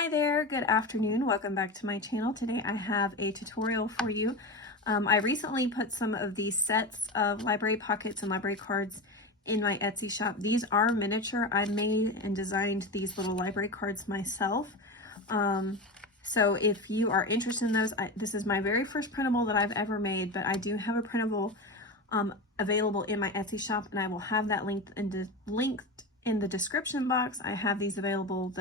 Hi there, good afternoon. Welcome back to my channel. Today I have a tutorial for you. I recently put some of these sets of library pockets and library cards in my Etsy shop. These are miniature. I made and designed these little library cards myself. So if you are interested in those, this is my very first printable that I've ever made, but I do have a printable available in my Etsy shop, and I will have that linked in the description box. I have these available.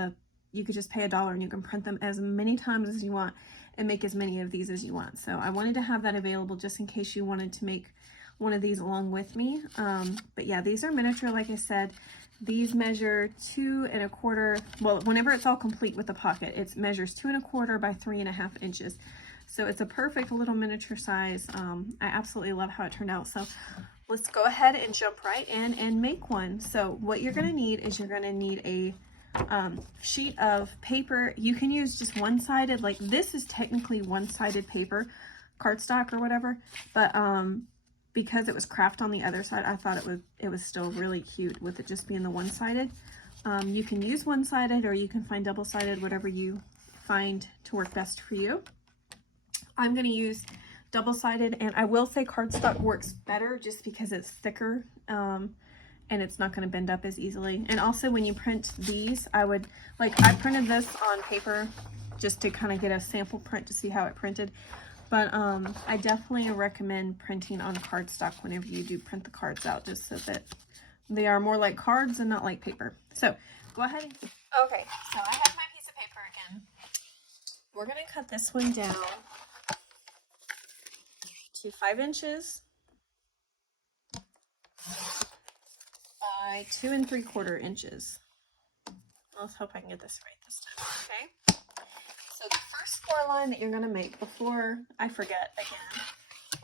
You could just pay $1 and you can print them as many times as you want and make as many of these as you want. So I wanted to have that available just in case you wanted to make one of these along with me. But yeah, these are miniature, like I said. These measure 2 1/4. Well, whenever it's all complete with the pocket, it measures 2 1/4 by 3.5 inches. So it's a perfect little miniature size. I absolutely love how it turned out. So let's go ahead and jump right in and make one. So what you're going to need is you're going to need a sheet of paper. You can use just one-sided, like this is technically one-sided paper, cardstock or whatever, but because it was craft on the other side, I thought it was still really cute with it just being the one-sided. You can use one-sided or you can find double-sided, whatever you find to work best for you. I'm going to use double-sided, and I will say cardstock works better just because it's thicker and it's not going to bend up as easily. And also when you print these, I printed this on paper just to kind of get a sample print to see how it printed. But I definitely recommend printing on cardstock whenever you do print the cards out, just so that they are more like cards and not like paper. So go ahead and, okay, so I have my piece of paper again. We're going to cut this one down to 5 inches by 2 3/4 inches. Let's hope I can get this right this time. Okay. So the first score line that you're going to make, before I forget again,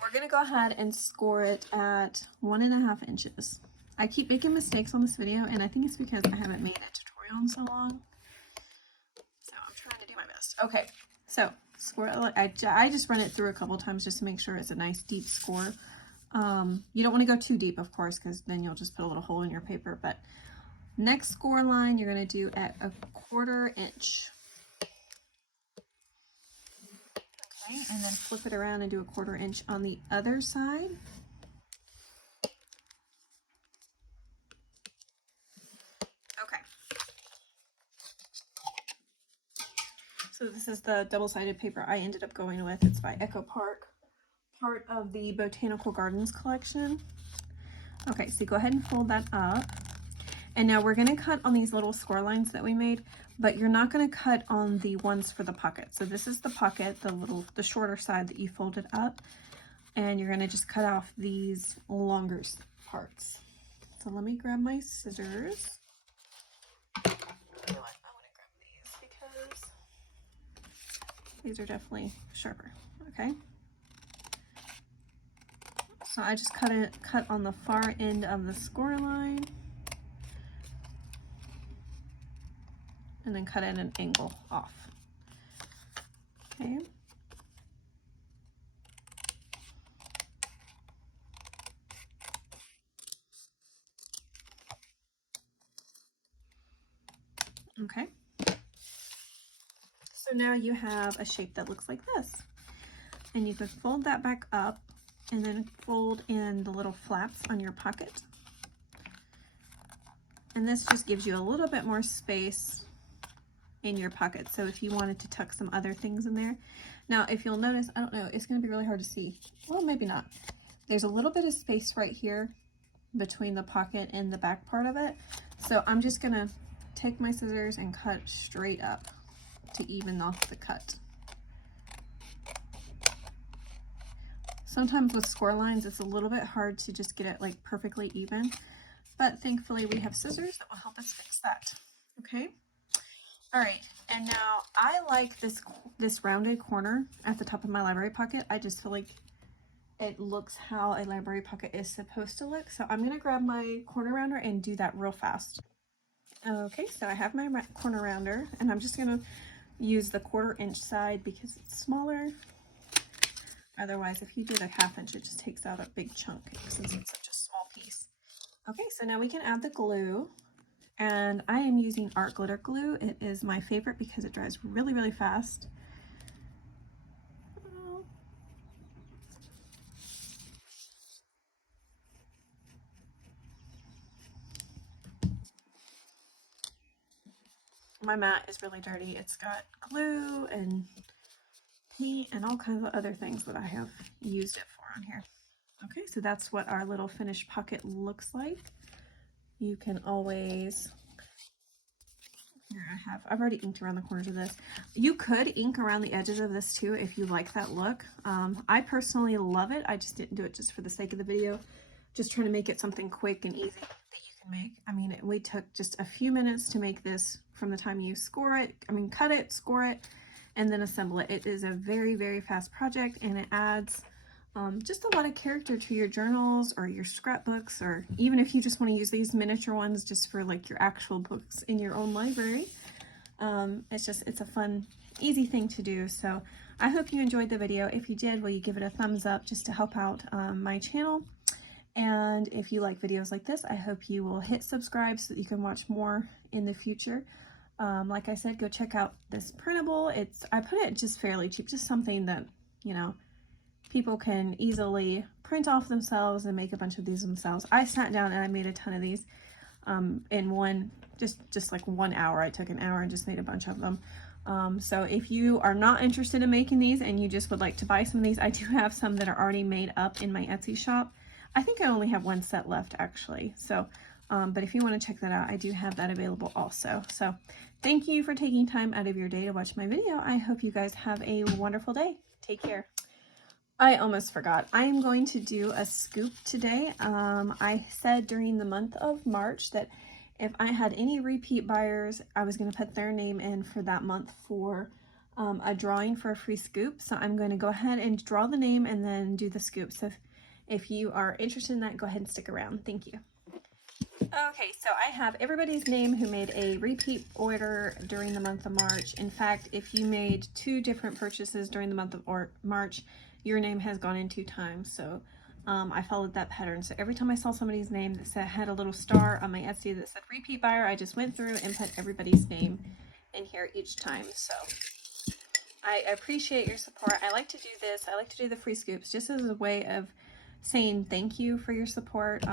we're going to go ahead and score it at 1.5 inches. I keep making mistakes on this video, and I think it's because I haven't made a tutorial in so long. So I'm trying to do my best. Okay, so score it. I just run it through a couple times just to make sure it's a nice deep score. You don't want to go too deep, of course, because then you'll just put a little hole in your paper. But next score line you're going to do at 1/4 inch. Okay, and then flip it around and do 1/4 inch on the other side. Okay. So this is the double-sided paper I ended up going with. It's by Echo Park, part of the Botanical Gardens collection. Okay, so go ahead and fold that up. And now we're going to cut on these little score lines that we made, but you're not going to cut on the ones for the pocket. So this is the pocket, the shorter side that you folded up, and you're going to just cut off these longer parts. So let me grab my scissors. You know what? I want to grab these because these are definitely sharper. Okay. So I just cut on the far end of the score line, and then cut at an angle off. Okay. Okay. So now you have a shape that looks like this. And you can fold that back up and then fold in the little flaps on your pocket. And this just gives you a little bit more space in your pocket. So if you wanted to tuck some other things in there. Now, if you'll notice, I don't know, it's going to be really hard to see. Well, maybe not. There's a little bit of space right here between the pocket and the back part of it. So I'm just going to take my scissors and cut straight up to even off the cut. Sometimes with score lines, it's a little bit hard to just get it like perfectly even, but thankfully we have scissors that will help us fix that. Okay. All right. And now I like this rounded corner at the top of my library pocket. I just feel like it looks how a library pocket is supposed to look. So I'm going to grab my corner rounder and do that real fast. Okay. So I have my corner rounder, and I'm just going to use the 1/4 inch side because it's smaller. Otherwise, if you do the 1/2 inch, it just takes out a big chunk since it's such a small piece. Okay, so now we can add the glue. And I am using art glitter glue. It is my favorite because it dries really, really fast. My mat is really dirty. It's got glue and paint and all kinds of other things that I have used it for on here. Okay, so that's what our little finished pocket looks like. You can always, here I've already inked around the corners of this. You could ink around the edges of this too if you like that look. I personally love it. I just didn't do it just for the sake of the video. Just trying to make it something quick and easy that you can make. I mean, we took just a few minutes to make this from the time you cut it, score it, and then assemble it. It is a very, very fast project, and it adds just a lot of character to your journals or your scrapbooks, or even if you just want to use these miniature ones just for like your actual books in your own library. It's a fun, easy thing to do. So I hope you enjoyed the video. If you did, will you give it a thumbs up just to help out my channel? And if you like videos like this, I hope you will hit subscribe so that you can watch more in the future. Like I said, go check out this printable. I put it just fairly cheap, just something that, you know, people can easily print off themselves and make a bunch of these themselves. I sat down and I made a ton of these in one, just like 1 hour. I took an hour and just made a bunch of them. So if you are not interested in making these and you just would like to buy some of these, I do have some that are already made up in my Etsy shop. I think I only have one set left actually. So, but if you want to check that out, I do have that available also. So thank you for taking time out of your day to watch my video. I hope you guys have a wonderful day. Take care. I almost forgot. I am going to do a scoop today. I said during the month of March that if I had any repeat buyers, I was going to put their name in for that month for a drawing for a free scoop. So I'm going to go ahead and draw the name and then do the scoop. So if you are interested in that, go ahead and stick around. Thank you. Okay, so I have everybody's name who made a repeat order during the month of March. In fact, if you made 2 different purchases during the month of March, your name has gone in 2 times. So I followed that pattern. So every time I saw somebody's name that had a little star on my Etsy that said repeat buyer, I just went through and put everybody's name in here each time. So I appreciate your support. I like to do this. I like to do the free scoops just as a way of saying thank you for your support.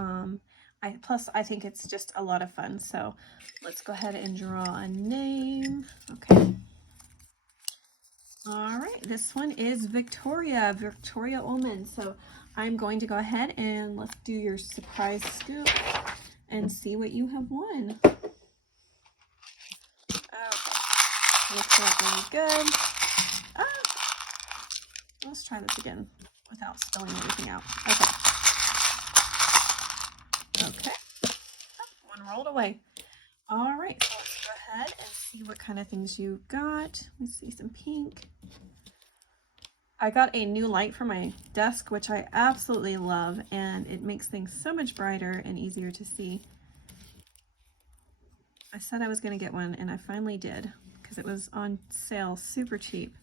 Plus I think it's just a lot of fun. So let's go ahead and draw a name. Okay. All right, this one is Victoria Ullman. So I'm going to go ahead and let's do your surprise scoop and see what you have won. Okay, looks like really good. Let's try this again without spilling everything out. Okay, one rolled away. All right, so let's go ahead and see what kind of things you got. Let's see, some pink. I got a new light for my desk, which I absolutely love, and it makes things so much brighter and easier to see. I said I was going to get one, and I finally did, because it was on sale super cheap.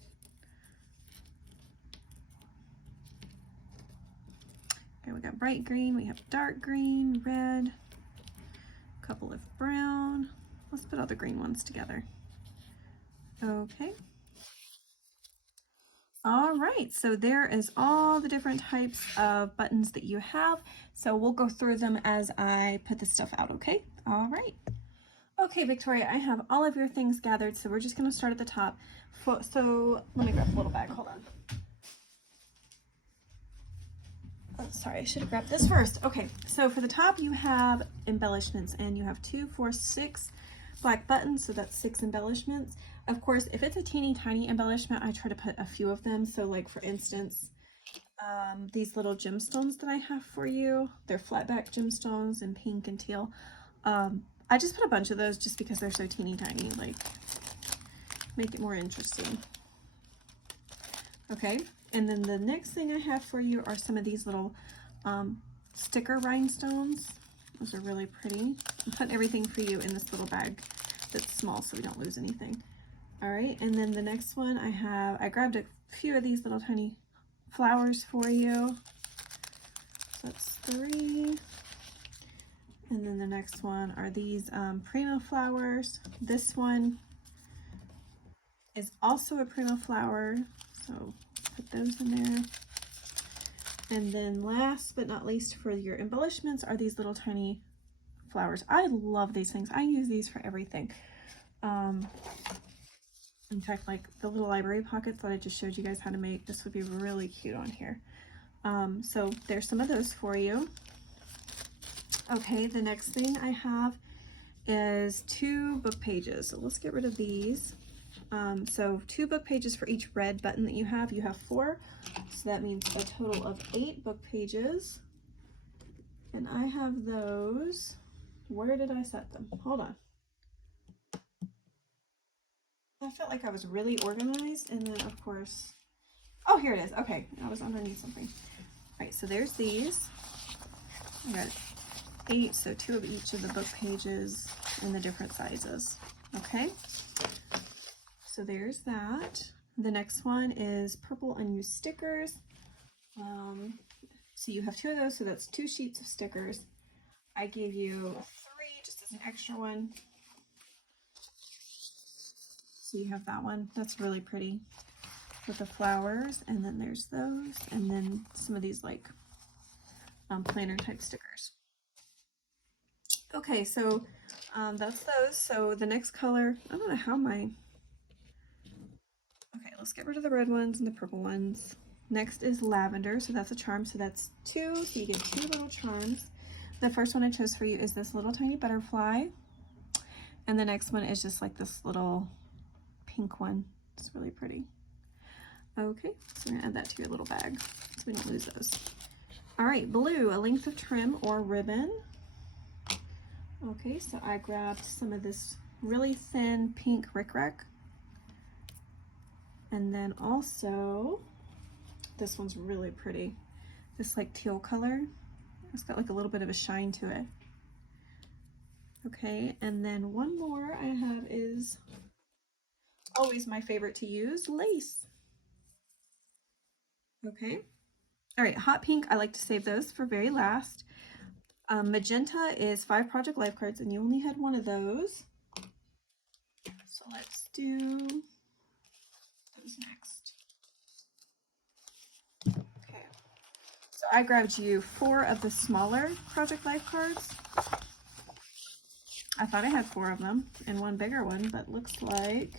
Okay, we got bright green, we have dark green, red, a couple of brown. Let's put all the green ones together. Okay. All right, so there is all the different types of buttons that you have. So we'll go through them as I put this stuff out, okay? All right. Okay, Victoria, I have all of your things gathered, so we're just gonna start at the top. So let me grab a little bag, hold on. Oh, sorry, I should have grabbed this first. Okay, so for the top you have embellishments, and you have 2, 4, 6 black buttons, so that's 6 embellishments. Of course, if it's a teeny tiny embellishment, I try to put a few of them. So like for instance, these little gemstones that I have for you, they're flat back gemstones in pink and teal. I just put a bunch of those just because they're so teeny tiny, like make it more interesting. Okay, and then the next thing I have for you are some of these little sticker rhinestones. Those are really pretty. I'm putting everything for you in this little bag that's small so we don't lose anything. All right, and then the next one I grabbed a few of these little tiny flowers for you. So that's 3. And then the next one are these Prima flowers. This one is also a Prima flower, so put those in there. And then last but not least for your embellishments are these little tiny flowers. I love these things. I use these for everything. In fact, like the little library pockets that I just showed you guys how to make, this would be really cute on here. So there's some of those for you. Okay, the next thing I have is 2 book pages. So let's get rid of these. So 2 book pages for each red button that you have. You have 4, so that means a total of 8 book pages. And I have those. Where did I set them? Hold on. I felt like I was really organized, and then of course, oh, here it is. Okay, I was underneath something. All right, so there's these. I got 8, so 2 of each of the book pages in the different sizes. Okay, so there's that. The next one is purple unused stickers. So you have 2 of those, so that's 2 sheets of stickers. I gave you 3 just as an extra one. So you have that one. That's really pretty with the flowers. And then there's those. And then some of these like planner type stickers. Okay, so that's those. So the next color, I don't know how my... Okay, let's get rid of the red ones and the purple ones. Next is lavender. So that's a charm. So that's 2. So you get 2 little charms. The first one I chose for you is this little tiny butterfly. And the next one is just like this little pink one. It's really pretty. Okay, so I'm gonna add that to your little bag so we don't lose those. All right, blue, a length of trim or ribbon. Okay, so I grabbed some of this really thin pink rickrack. And then also, this one's really pretty. This like teal color. It's got like a little bit of a shine to it. Okay, and then one more I have is always my favorite to use, lace. Okay, all right, hot pink, I like to save those for very last. Magenta is 5 project life cards, and you only had 1 of those. So let's do those next. Okay, so I grabbed you 4 of the smaller project life cards. I thought I had 4 of them and 1 bigger one, but looks like,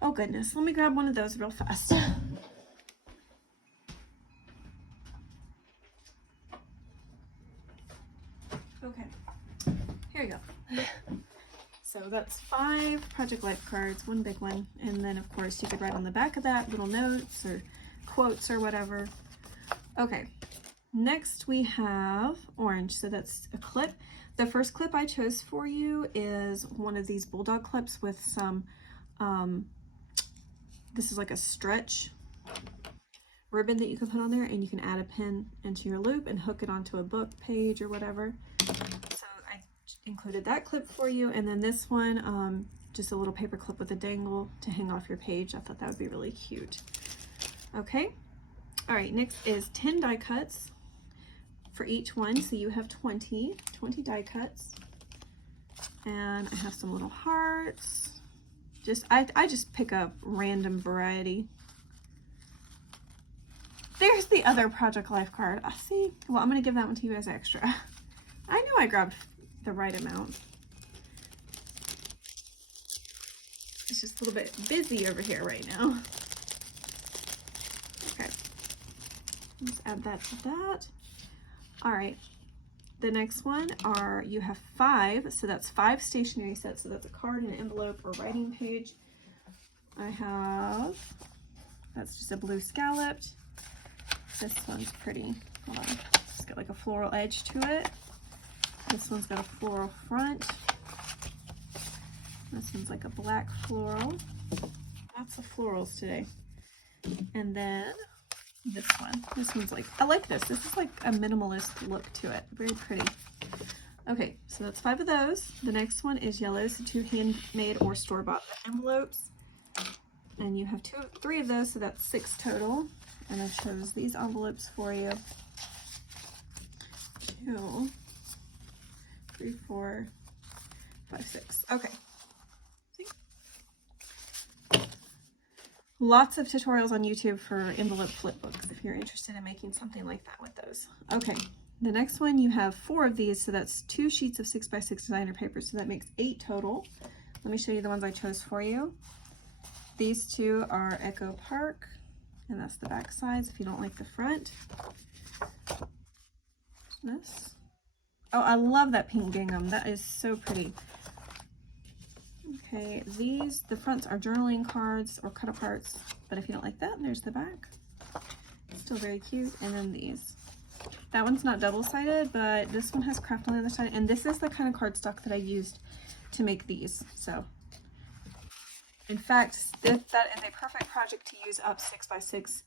oh goodness, let me grab one of those real fast. Okay, here you go. So that's 5 project life cards, 1 big one, and then of course you could write on the back of that little notes or quotes or whatever. Okay, next we have orange, so that's a clip. The first clip I chose for you is one of these bulldog clips with some, this is like a stretch ribbon that you can put on there, and you can add a pin into your loop and hook it onto a book page or whatever. So I included that clip for you, and then this one, just a little paper clip with a dangle to hang off your page. I thought that would be really cute. Okay, all right, next is 10 die cuts for each one, so you have 20 die cuts, and I have some little hearts. I just pick a random variety. There's the other project life card. I see. Well, I'm gonna give that one to you as extra. I know I grabbed the right amount. It's just a little bit busy over here right now. Okay, let's add that to that. All right, the next one are, you have 5, so that's 5 stationery sets, so that's a card, an envelope, or writing page. I have, that's just a blue scalloped. This one's pretty. Hold on, it's got like a floral edge to it. This one's got a floral front. This one's like a black floral. Lots of florals today. And then this one's like, I like this. This is like a minimalist look to it. Very pretty. Okay, so that's 5 of those. The next one is yellow, so 2 handmade or store-bought envelopes. And you have 3 of those, so that's 6 total. And I chose these envelopes for you. 2, 3, 4, 5, 6. Okay. See? Lots of tutorials on YouTube for envelope flip books if you're interested in making something like that with those. Okay. The next one, you have 4 of these, so that's 2 sheets of 6x6 designer paper, so that makes 8 total. Let me show you the ones I chose for you. These 2 are Echo Park, and that's the back sides if you don't like the front. This. Oh, I love that pink gingham. That is so pretty. Okay, these, the fronts are journaling cards or cut aparts, but if you don't like that, there's the back. Still very cute. And then these. That one's not double-sided, but this one has craft on the other side, and this is the kind of cardstock that I used to make these. So, in fact, that is a perfect project to use up 6x6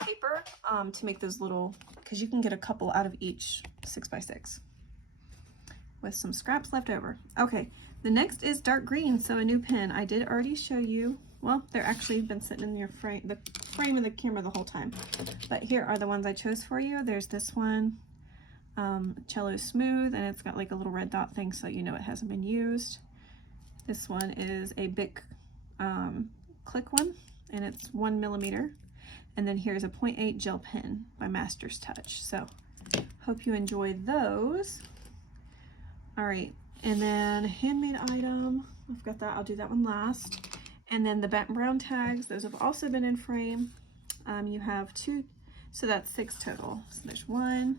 paper to make those little, because you can get a couple out of each 6x6 with some scraps left over. Okay, the next is dark green, so a new pen. I did already show you. Well, they're actually been sitting in your frame, the frame of the camera the whole time. But here are the ones I chose for you. There's this one, Cello Smooth, and it's got like a little red dot thing so you know it hasn't been used. This one is a Bic Click one, and it's 1 millimeter. And then here's a 0.8 gel pen by Master's Touch. So, hope you enjoy those. All right, and then handmade item. I've got that. I'll do that one last. And then the Batten Brown tags, those have also been in frame. You have 2, so that's 6 total. So there's 1,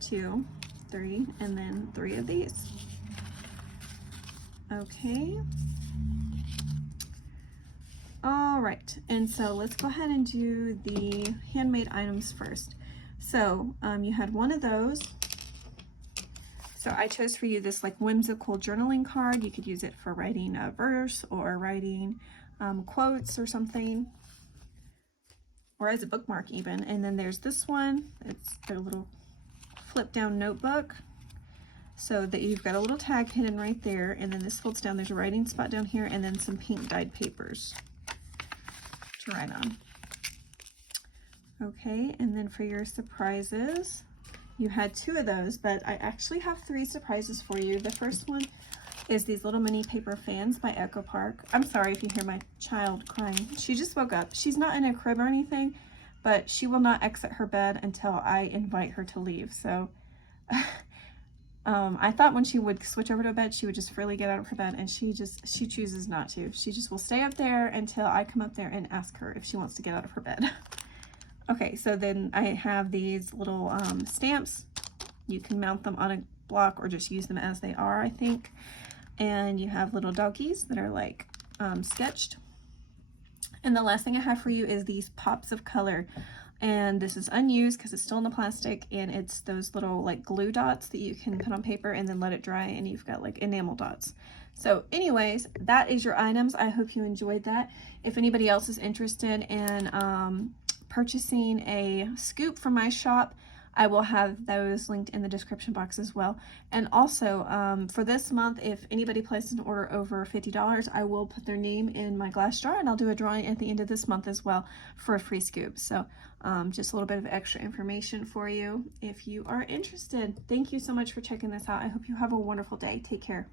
2, 3, and then 3 of these. Okay. All right, and so let's go ahead and do the handmade items first. So you had one of those. So I chose for you this like whimsical journaling card. You could use it for writing a verse or writing quotes or something, or as a bookmark even. And then there's this one. It's a little flip down notebook. So that you've got a little tag hidden right there, and then this folds down. There's a writing spot down here, and then some pink dyed papers to write on. Okay, and then for your surprises, you had 2 of those, but I actually have 3 surprises for you. The first one is these little mini paper fans by Echo Park. I'm sorry if you hear my child crying. She just woke up. She's not in a crib or anything, but she will not exit her bed until I invite her to leave. So I thought when she would switch over to a bed, she would just freely get out of her bed, and she chooses not to. She just will stay up there until I come up there and ask her if she wants to get out of her bed. Okay, so then I have these little stamps. You can mount them on a block or just use them as they are, I think. And you have little doggies that are like sketched. And the last thing I have for you is these pops of color. And this is unused because it's still in the plastic, and it's those little like glue dots that you can put on paper and then let it dry, and you've got like enamel dots. So anyways, that is your items. I hope you enjoyed that. If anybody else is interested in purchasing a scoop from my shop, I will have those linked in the description box as well. And also for this month, if anybody places an order over $50, I will put their name in my glass jar, and I'll do a drawing at the end of this month as well for a free scoop. So just a little bit of extra information for you if you are interested. Thank you so much for checking this out. I hope you have a wonderful day. Take care.